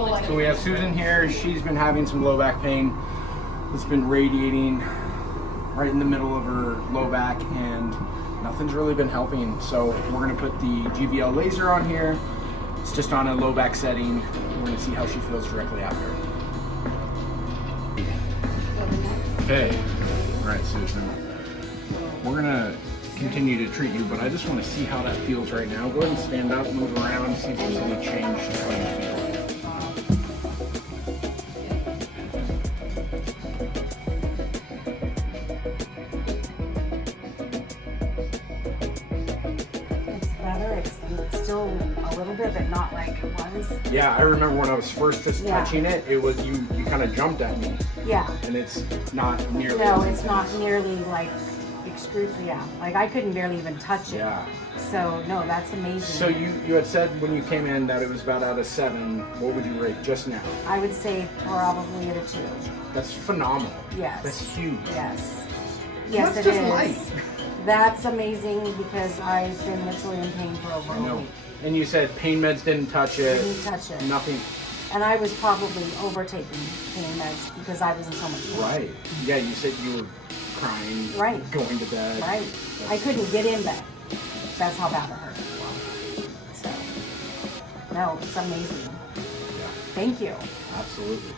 So we have Susan here. She's been having some low back pain. It's been radiating right in the middle of her low back, and nothing's really been helping. So we're gonna put the GVL Laser on here. It's just on a low back setting. We're gonna see how she feels directly after. Okay, all right, Susan. We're gonna continue to treat you, but I just want to see how that feels right now. Go ahead and stand up, move around, see if there's any change to how you feel. It's better. It's still a little bit, but not like it was. Yeah, I remember when I was first just Yeah. touching it, it was you kind of jumped at me, Yeah. and it's not nearly. No, as it's not intense. nearly like yeah. Like I couldn't barely even touch it. Yeah. So no, that's amazing. So you had said when you came in that it was about out of 7. What would you rate just now? I would say probably at a 2. That's phenomenal. Yes. That's huge. Yes. Yes, That's it just is. light. That's amazing because I've been literally in pain for over I a know. week. And you said pain meds didn't touch it. Didn't touch it. Nothing. And I was probably overtaking pain meds because I was in so much pain. Right. Yeah, you said you were crying. Right. Going to bed. Right. I couldn't get in bed. That's how bad it hurt. So, no, it's amazing. Yeah. Thank you. Absolutely.